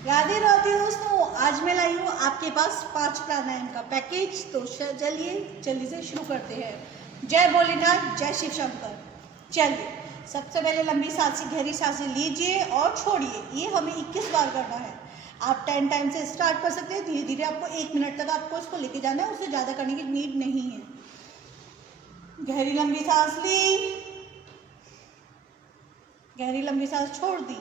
राधे राधे दोस्तों, आज मैं लाई हूँ आपके पास 5 प्राणायाम का पैकेज। तो चलिए जल्दी से शुरू करते हैं। जय भोलेनाथ, जय शिव शंकर। चलिए, सबसे पहले लंबी सांसें, गहरी सांसें लीजिए और छोड़िए। ये हमें 21 बार करना है। आप 10 टाइम से स्टार्ट कर सकते हैं। धीरे धीरे आपको 1 मिनट तक आपको इसको लेके जाना है, उससे ज़्यादा करने की नीड नहीं है। गहरी लंबी सांस ली, गहरी लंबी सांस छोड़ दी।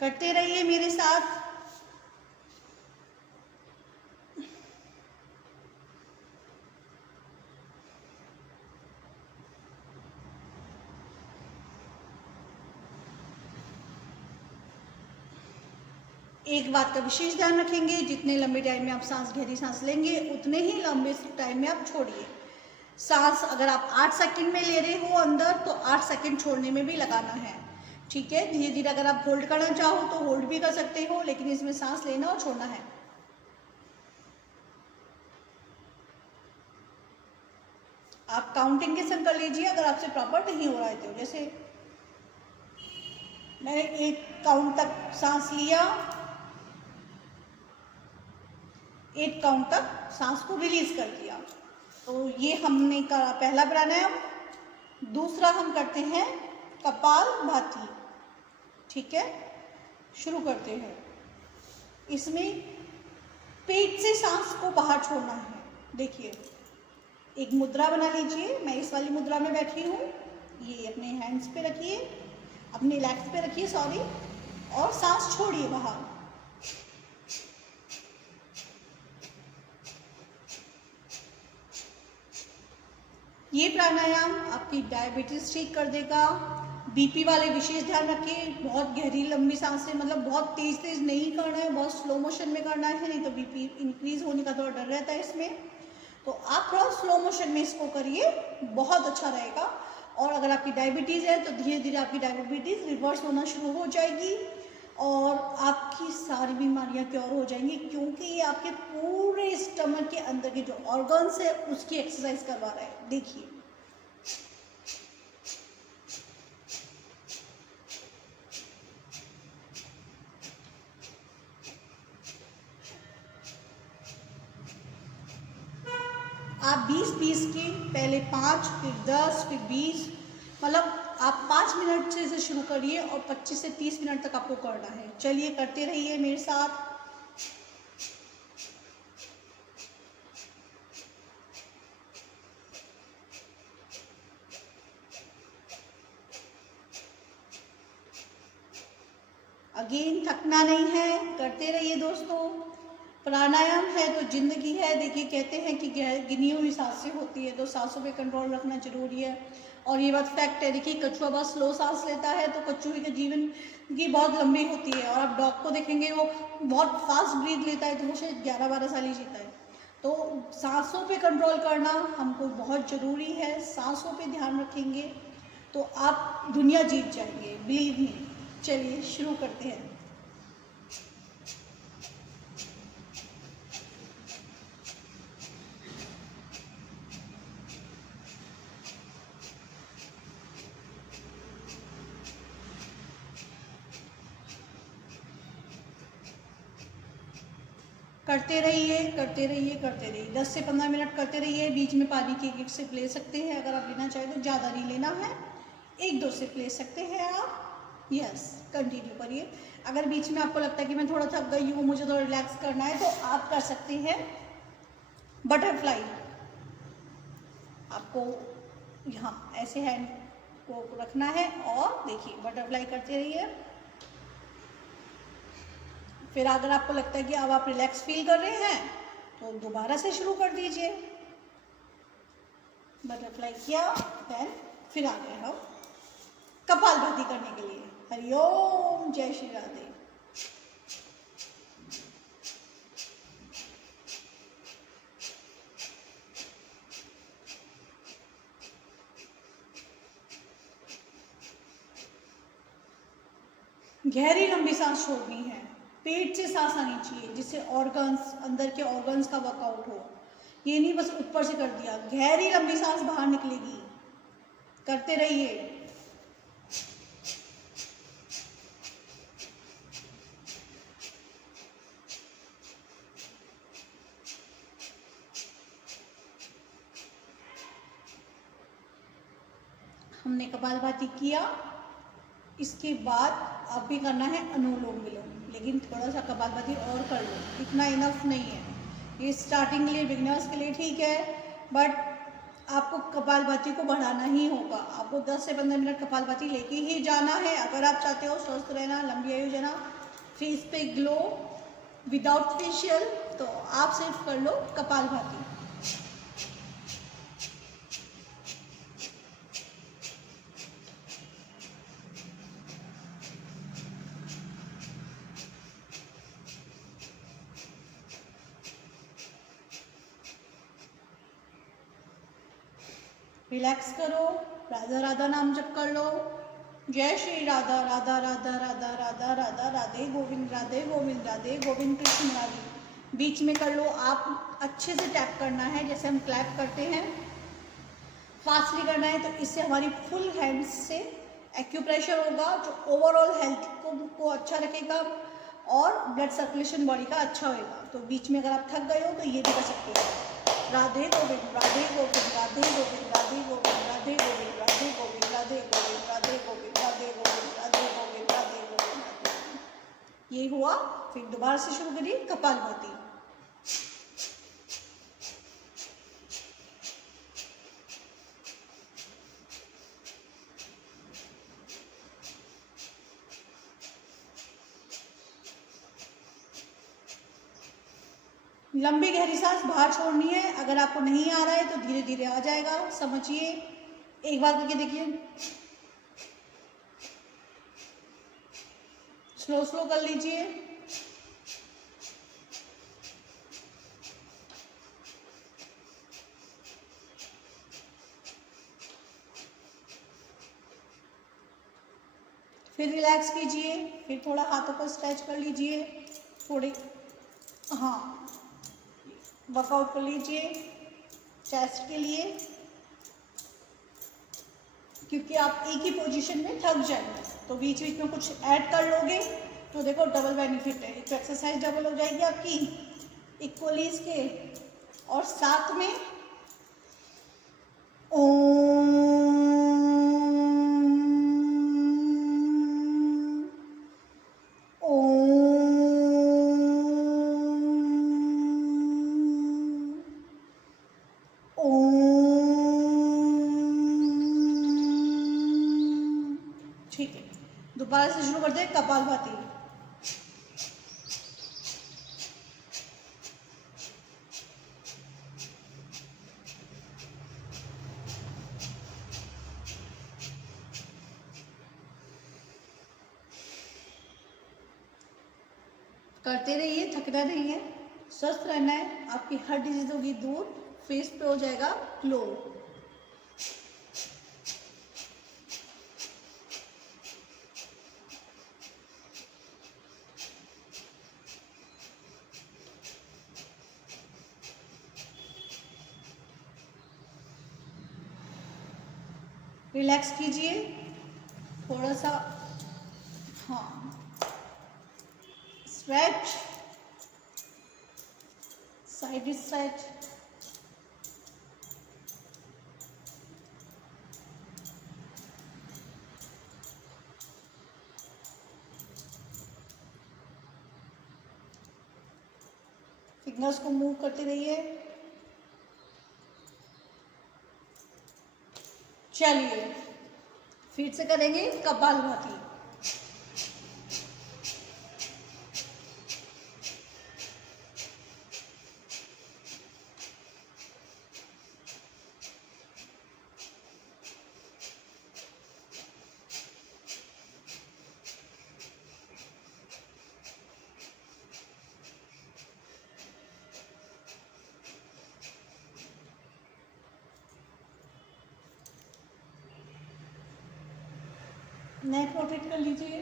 करते रहिए मेरे साथ। एक बात का विशेष ध्यान रखेंगे, जितने लंबे टाइम में आप सांस, गहरी सांस लेंगे, उतने ही लंबे टाइम में आप छोड़िए। सांस अगर आप 8 सेकंड में ले रहे हो अंदर, तो 8 सेकंड छोड़ने में भी लगाना है। ठीक है, धीरे धीरे अगर आप होल्ड करना चाहो तो होल्ड भी कर सकते हो, लेकिन इसमें सांस लेना और छोड़ना है। आप काउंटिंग के संग कर लीजिए अगर आपसे प्रॉपर नहीं हो रहा है तो। जैसे मैंने 1 काउंट तक सांस लिया, 8 काउंट तक सांस को रिलीज कर दिया। तो ये हमने करा पहला प्राणायाम। दूसरा हम करते हैं कपालभाति। ठीक है, शुरू करते हैं। इसमें पेट से सांस को बाहर छोड़ना है। देखिए, एक मुद्रा बना लीजिए। मैं इस वाली मुद्रा में बैठी हूँ। ये अपने हैंड्स पे रखिए, अपने लेग्स पे रखिए, सॉरी, और सांस छोड़िए बाहर। ये प्राणायाम आपकी डायबिटीज ठीक कर देगा। बीपी वाले विशेष ध्यान रखें, बहुत गहरी लंबी सांस से, मतलब बहुत तेज तेज नहीं करना है, बहुत स्लो मोशन में करना है, नहीं तो बीपी इंक्रीज होने का थोड़ा डर रहता है इसमें। तो आप थोड़ा स्लो मोशन में इसको करिए, बहुत अच्छा रहेगा। और अगर आपकी डायबिटीज़ है तो धीरे धीरे आपकी डायबिटीज़ रिवर्स होना शुरू हो जाएगी और आपकी सारी बीमारियां क्योर हो जाएंगी, क्योंकि ये आपके पूरे स्टमक के अंदर के जो ऑर्गन्स है उसकी एक्सरसाइज करवा रहा है। देखिए, आप 20-20 के पहले 5, फिर 10, फिर 20, मतलब आप 5 मिनट से शुरू करिए और 25 से 30 मिनट तक आपको करना है। चलिए, करते रहिए मेरे साथ। अगेन थकना नहीं है, करते रहिए दोस्तों। प्राणायाम है तो जिंदगी है। देखिए, कहते हैं कि गिनी हुई सांसें होती है, तो सांसों पे कंट्रोल रखना जरूरी है। और ये बात फैक्ट है। देखिए, कछुआ बहुत स्लो सांस लेता है, तो कछुए के जीवन की बहुत लंबी होती है। और आप डॉग को देखेंगे, वो बहुत फास्ट ब्रीथ लेता है, तो वो शायद 11-12 साल ही जीता है। तो सांसों पे कंट्रोल करना हमको बहुत ज़रूरी है। सांसों पे ध्यान रखेंगे तो आप दुनिया जीत जाएंगे, बिलीव मी। चलिए शुरू करते हैं। करते रहिए, करते रहिए, करते रहिए। 10 से 15 मिनट करते रहिए। बीच में पानी की एक सिप ले सकते हैं अगर आप लेना चाहें तो, ज़्यादा नहीं लेना है, 1-2 सिप ले सकते हैं आप। यस, कंटिन्यू करिए। अगर बीच में आपको लगता है कि मैं थोड़ा थक गई हूँ, मुझे थोड़ा रिलैक्स करना है, तो आप कर सकते हैं बटरफ्लाई। आपको यहाँ ऐसे हैंड को रखना है और देखिए बटरफ्लाई करते रहिए। फिर अगर आपको लगता है कि अब आप रिलैक्स फील कर रहे हैं तो दोबारा से शुरू कर दीजिए। बटरफ्लाई किया, देन फिर आ गए हम कपालभाति करने के लिए। हरिओम, जय श्री राधे। गहरी लंबी सांस छोड़नी है। पेट से सांस आनी चाहिए, जिससे ऑर्गन्स, अंदर के ऑर्गन्स का वर्कआउट हो। ये नहीं बस ऊपर से कर दिया, गहरी लंबी सांस बाहर निकलेगी, करते रहिए। हमने कपालभाति किया, इसके बाद अब भी करना है अनुलोम विलोम, लेकिन थोड़ा सा कपालभाति और कर लो, इतना इनफ नहीं है। ये स्टार्टिंग के लिए, बिगिनर्स के लिए ठीक है, बट आपको कपालभाति को बढ़ाना ही होगा। आपको 10 से 15 मिनट कपालभाति लेके ही जाना है अगर आप चाहते हो स्वस्थ रहना, लंबी आयु जाना, फेस पे ग्लो विदाउट फेशियल, तो आप सिर्फ कर लो कपालभाति। रिलैक्स करो, राधा राधा नाम जप कर लो, जय श्री राधा राधा राधा राधा राधा राधा राधे गोविंद राधे गोविंद राधे गोविंद कृष्ण राधे। बीच में कर लो, आप अच्छे से टैप करना है जैसे हम क्लैप करते हैं, फास्टली करना है, तो इससे हमारी फुल हैंड्स से एक्यूप्रेशर होगा जो ओवरऑल हेल्थ को अच्छा रखेगा और ब्लड सर्कुलेशन बॉडी का अच्छा होगा। तो बीच में अगर आप थक गए हो तो ये भी कर सकते हो, राधे गोविंद राधे गोविंद राधे गोविंद राधे गोविंद राधे गोविंद राधे गोविंद राधे गोविंद राधे गोविंद राधे गोविंद राधे गोविंद राधे गोविंद। ये हुआ, फिर दोबारा से शुरू करिए कपालभाति। लंबी गहरी सांस बाहर छोड़नी है, अगर आपको नहीं आ रहा है तो धीरे धीरे आ जाएगा, समझिए। एक बार करके देखिए, स्लो स्लो कर लीजिए। फिर रिलैक्स कीजिए, फिर थोड़ा हाथों को स्ट्रेच कर लीजिए, थोड़े, हाँ, वर्कआउट कर लीजिए चेस्ट के लिए, क्योंकि आप एक ही पोजीशन में थक जाएंगे, तो बीच बीच में कुछ ऐड कर लोगे तो देखो डबल बेनिफिट है, एक तो एक्सरसाइज डबल हो जाएगी आपकी इक्वली के, और साथ में ठीक है, दोबारा से शुरू करते हैं कपालभाति। करते रहिए, थकना नहीं है, स्वस्थ रहना है, आपकी हर डिजीज होगी दूर, फेस पे हो जाएगा ग्लो। रिलैक्स कीजिए थोड़ा सा, हाँ, स्ट्रेच, साइड स्ट्रेच, फिंगर्स को मूव करते रहिए। चलिए फिर से करेंगे कपालभाति। नेक रोटेट कर लीजिए।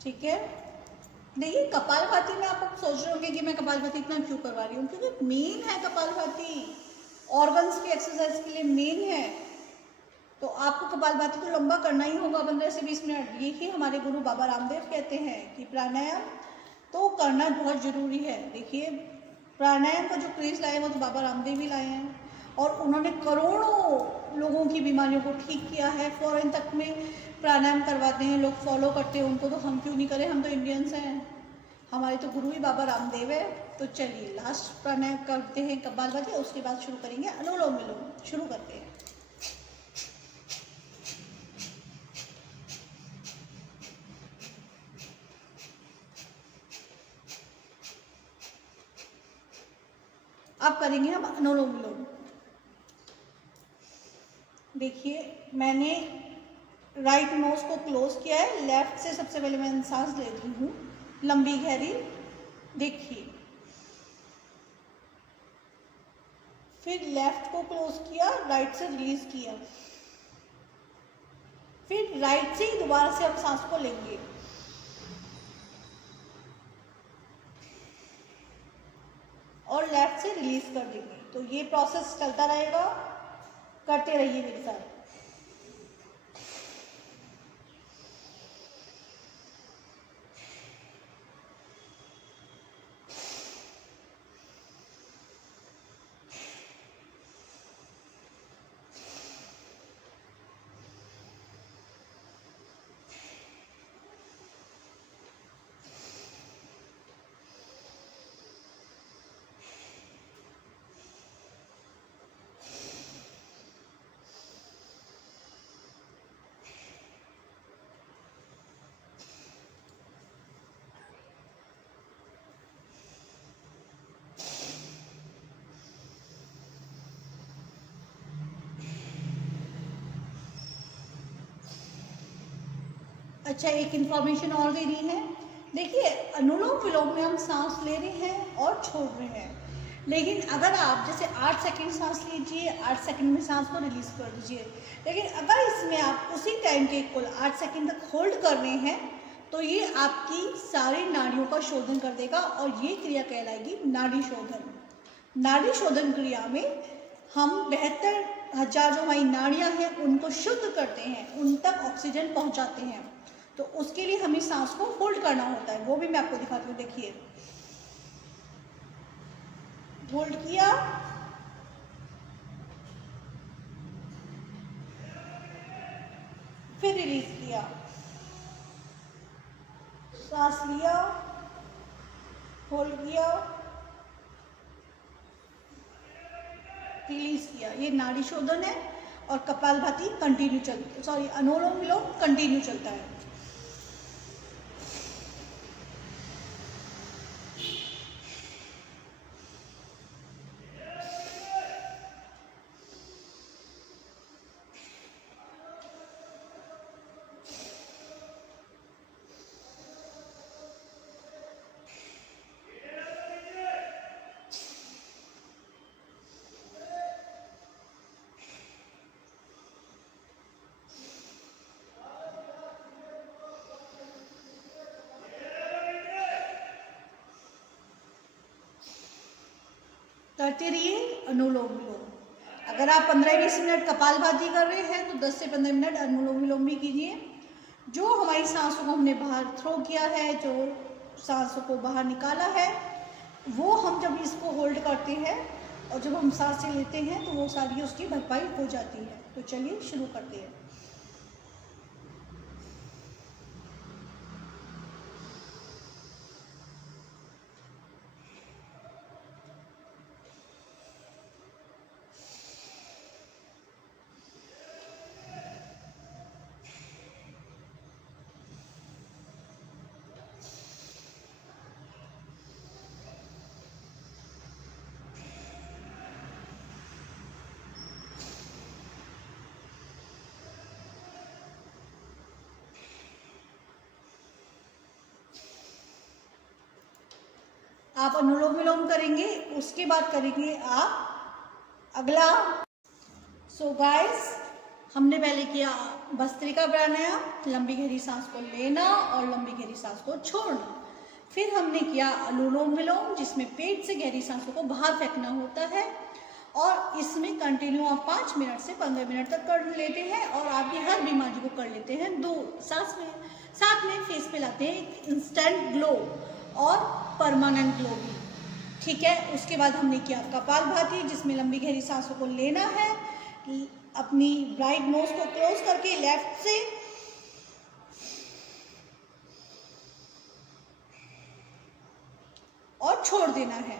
ठीक है। देखिए कपालभाति में आप सोच रहे होंगे कि मैं कपालभाति इतना क्यों करवा रही हूँ, क्योंकि मेन है कपालभाति, ऑर्गन्स की एक्सरसाइज के लिए मेन है। तो आपको कपालभाति तो लंबा करना ही होगा, 15 से 20 मिनट। यही हमारे गुरु बाबा रामदेव कहते हैं कि प्राणायाम तो करना बहुत जरूरी है। देखिए प्राणायाम का जो क्रेज लाए वो तो बाबा रामदेव ही लाए हैं, और उन्होंने करोड़ों लोगों की बीमारियों को ठीक किया है। फॉरेन तक में प्राणायाम करवाते हैं लोग, फॉलो करते हैं उनको, तो हम क्यों नहीं करें, हम तो इंडियंस हैं, हमारे तो गुरु ही बाबा रामदेव है। तो चलिए लास्ट प्राणायाम करते हैं कपालभाति, उसके बाद शुरू करेंगे अनुलोम विलोम। शुरू करते हैं। अब करेंगे हम अनुलोम विलोम। देखिए मैंने राइट नोज को क्लोज किया है, लेफ्ट से सबसे पहले मैं सांस ले रही हूँ लंबी गहरी। देखिए फिर लेफ्ट को क्लोज किया, राइट से रिलीज किया, फिर राइट से ही दोबारा से हम सांस को लेंगे। और लेफ्ट से रिलीज कर देंगे। तो ये प्रोसेस चलता रहेगा, करते रहिए मेरे साथ। अच्छा एक इन्फॉर्मेशन और देनी है। देखिए अनुलोम विलोम में हम सांस ले रहे हैं और छोड़ रहे हैं, लेकिन अगर आप जैसे 8 सेकंड सांस लीजिए, 8 सेकंड में सांस को रिलीज कर दीजिए, लेकिन अगर इसमें आप उसी टाइम के कुल 8 सेकंड तक होल्ड कर रहे हैं तो ये आपकी सारी नाड़ियों का शोधन कर देगा, और ये क्रिया कहलाएगी नाड़ी शोधन। नाड़ी शोधन क्रिया में हम 72,000 जो हमारी नाड़ियां हैं उनको शुद्ध करते हैं, उन तक ऑक्सीजन पहुंचाते हैं। तो उसके लिए हमें सांस को होल्ड करना होता है, वो भी मैं आपको दिखाती हूँ। देखिए होल्ड किया, फिर रिलीज किया, सांस लिया, होल्ड किया, रिलीज किया। ये नाड़ी शोधन है। और कपालभाति कंटिन्यू चलता, सॉरी अनुलोम विलोम कंटिन्यू चलता है। करते रहिए अनुलोम विलोम। अगर आप 15-20 मिनट कपालभाति कर रहे हैं तो 10 से 15 मिनट अनुलोम विलोम भी कीजिए। जो हमारी सांसों को हमने बाहर थ्रो किया है, जो सांसों को बाहर निकाला है, वो हम जब इसको होल्ड करते हैं और जब हम सांसें लेते हैं तो वो सारी उसकी भरपाई हो जाती है। तो चलिए शुरू करते हैं। आप अनुलोम विलोम करेंगे, उसके बाद करेंगे आप अगला। सो गाइस हमने पहले किया भस्त्रिका प्राणायाम, लंबी गहरी सांस को लेना और लंबी गहरी सांस को छोड़ना। फिर हमने किया अनुलोम विलोम, जिसमें पेट से गहरी सांसों को बाहर फेंकना होता है और इसमें कंटिन्यू आप 5 मिनट से 15 मिनट तक कर लेते हैं और आपकी हर बीमारी को कर लेते हैं 2 सांस में। साथ में फेस पे लाते हैं एक इंस्टेंट ग्लो और परमानेंट ग्लो भी, ठीक है। उसके बाद हमने किया कपालभाति, जिसमें लंबी गहरी सांसों को लेना है, अपनी राइट नोज को क्लोज करके लेफ्ट से और छोड़ देना है।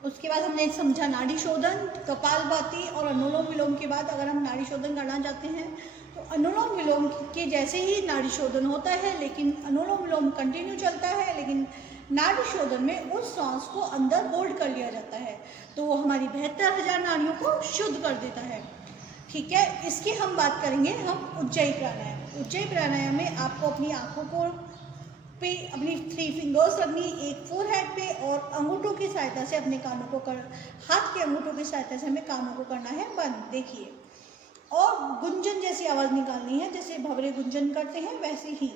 उसके बाद हमने समझा नाड़ी शोधन, कपालभाति और अनुलोम विलोम के बाद अगर हम नाड़ी शोधन करना चाहते हैं तो अनुलोम विलोम के जैसे ही नाड़ी शोधन होता है, लेकिन अनुलोम विलोम कंटिन्यू चलता है, लेकिन नाड़ी शोधन में उस सांस को अंदर होल्ड कर लिया जाता है, तो वो हमारी 72,000 नाड़ियों को शुद्ध कर देता है, ठीक है। इसकी हम बात करेंगे हम उज्जयी प्राणायाम। उज्जयी प्राणायाम में आपको अपनी आंखों को पे अपनी 3 फिंगर्स रखनी, एक फोरहेड पे और अंगूठों की सहायता से अपने कानों को हाथ के अंगूठों की सहायता से हमें कानों को करना है बंद, देखिए। और गुंजन जैसी आवाज निकालनी है, जैसे भंवरे गुंजन करते हैं वैसे ही।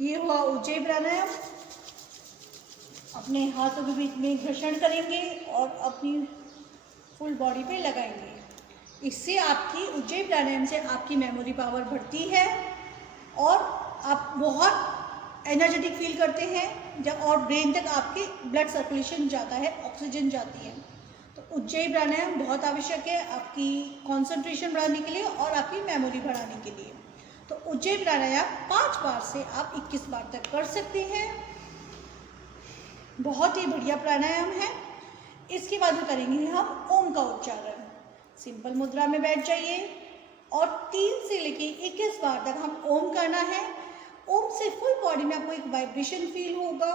ये हुआ उज्जयी प्राणायाम। अपने हाथों के बीच में घर्षण करेंगे और अपनी फुल बॉडी पे लगाएंगे। इससे आपकी उज्जयी प्राणायाम से आपकी मेमोरी पावर बढ़ती है और आप बहुत एनर्जेटिक फील करते हैं जब, और ब्रेन तक आपके ब्लड सर्कुलेशन जाता है, ऑक्सीजन जाती है। तो उज्जयी प्राणायाम बहुत आवश्यक है आपकी कंसंट्रेशन बढ़ाने के लिए और आपकी मेमोरी बढ़ाने के लिए। तो उज्जयी प्राणायाम 5 बार से आप 21 बार तक कर सकते हैं। बहुत ही बढ़िया प्राणायाम है। इसके बाद करेंगे हम ओम का उच्चारण। सिंपल मुद्रा में बैठ जाइए और 3 से लेके 21 बार तक हम ओम करना है। ओम से फुल बॉडी में आपको एक वाइब्रेशन फील होगा।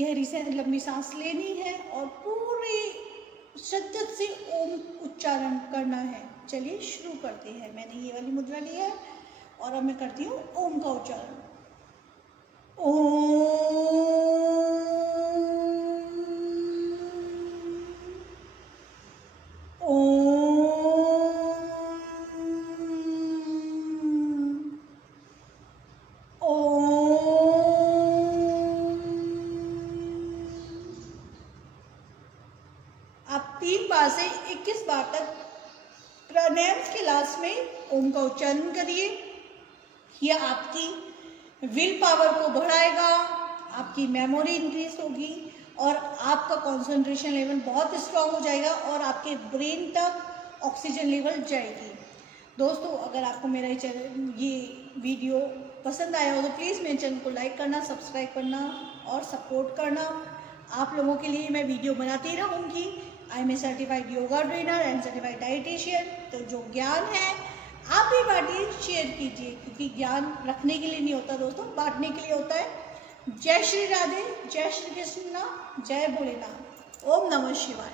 गहरी से लंबी सांस लेनी है और पूरी शिद्दत से ओम उच्चारण करना है। चलिए शुरू करते हैं। मैंने ये वाली मुद्रा ली है और अब मैं करती हूँ ओम का उच्चारण। आप 3 बार से 21 बार तक प्राणायाम के लास्ट में ओम का उच्चारण करिए। यह आपकी विल पावर को बढ़ाएगा, आपकी मेमोरी इंक्रीज होगी और आपका कंसंट्रेशन लेवल बहुत स्ट्रांग हो जाएगा और आपके ब्रेन तक ऑक्सीजन लेवल जाएगी। दोस्तों, अगर आपको मेरा ये वीडियो पसंद आया हो तो प्लीज़ मेरे चैनल को लाइक करना, सब्सक्राइब करना और सपोर्ट करना। आप लोगों के लिए मैं वीडियो बनाती रहूँगी। I am a certified yoga trainer and certified dietitian. तो जो ज्ञान है आप भी बांटिए, शेयर कीजिए, क्योंकि ज्ञान रखने के लिए नहीं होता दोस्तों, बांटने के लिए होता है। जय श्री राधे, जय श्री कृष्ण, जय भोलेनाथ, ओम नमः शिवाय।